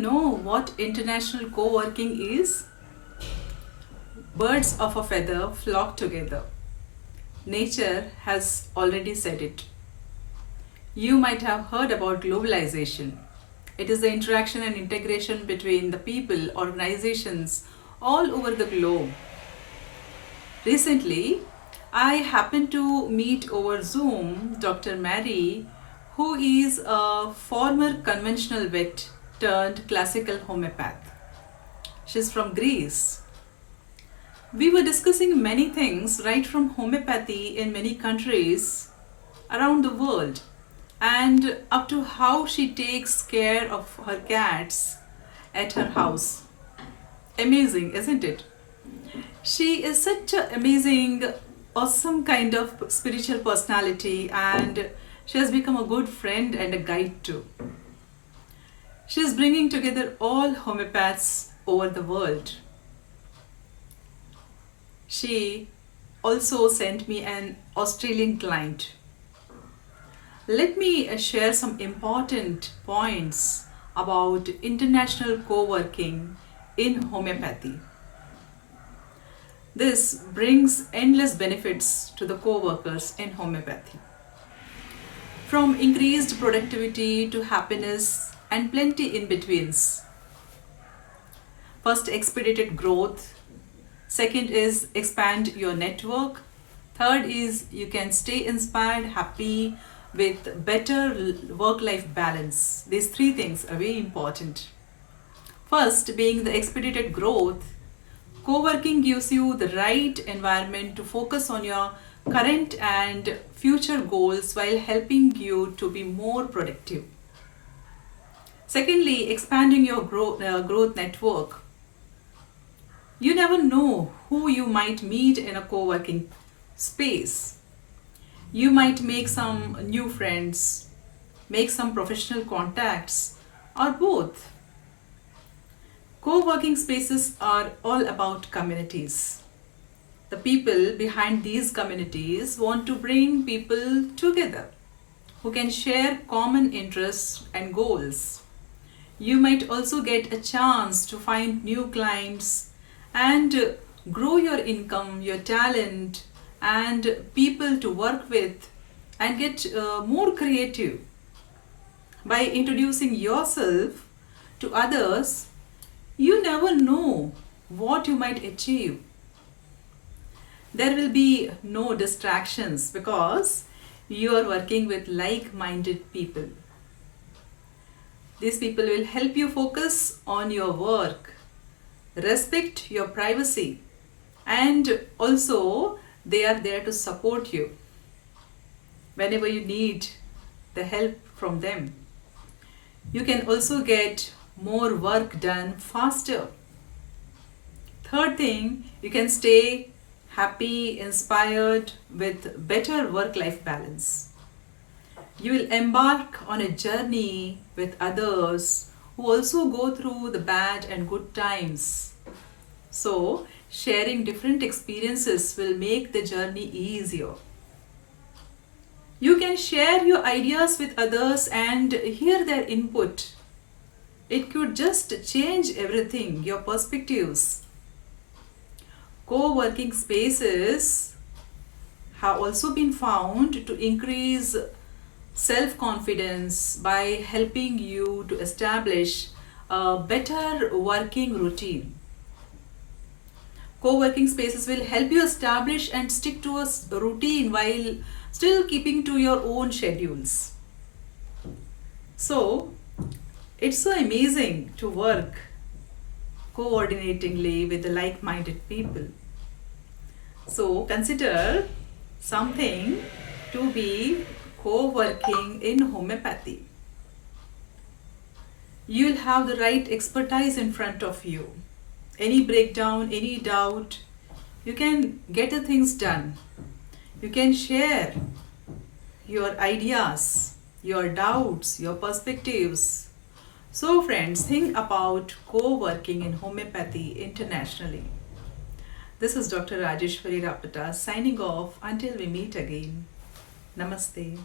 know what international co-working is? Birds of a feather flock together. Nature has already said it. You might have heard about globalization. It is the interaction and integration between the people, organizations all over the globe. Recently, I happened to meet over Zoom Dr. Mary, who is a former conventional vet turned classical homeopath. She's from Greece. We were discussing many things right from homeopathy in many countries around the world and up to how she takes care of her cats at her house. Amazing, isn't it? She is such an amazing, awesome kind of spiritual personality, and she has become a good friend and a guide too. She is bringing together all homeopaths over the world. She also sent me an Australian client. Let me share some important points about international co-working in homeopathy. This brings endless benefits to the co-workers in homeopathy. From increased productivity to happiness and plenty in betweens. First, expedited growth. Second is expand your network. Third is you can stay inspired, happy, with better work-life balance. These three things are very important. First, being the expedited growth, co-working gives you the right environment to focus on your current and future goals while helping you to be more productive. Secondly, expanding your growth network. You never know who you might meet in a co-working space. You might make some new friends, make some professional contacts, or both. Co-working spaces are all about communities. The people behind these communities want to bring people together who can share common interests and goals. You might also get a chance to find new clients and grow your income, your talent, and people to work with and get more creative. By introducing yourself to others, you never know what you might achieve. There will be no distractions because you are working with like-minded people. These people will help you focus on your work, respect your privacy, and also they are there to support you whenever you need the help from them. You can also get more work done faster. Third thing, you can stay happy, inspired with better work-life balance. You will embark on a journey with others who also go through the bad and good times. So, sharing different experiences will make the journey easier. You can share your ideas with others and hear their input. It could just change everything, your perspectives. Co-working spaces have also been found to increase self-confidence by helping you to establish a better working routine. Co-working spaces will help you establish and stick to a routine while still keeping to your own schedules. So, it's so amazing to work coordinatingly with the like-minded people. So, consider something to be co-working in homeopathy. You'll have the right expertise in front of you. Any breakdown, any doubt, you can get the things done. You can share your ideas, your doubts, your perspectives. So friends, think about co-working in homeopathy internationally. This is Dr. Rajeshwari Rapata signing off until we meet again. Namaste.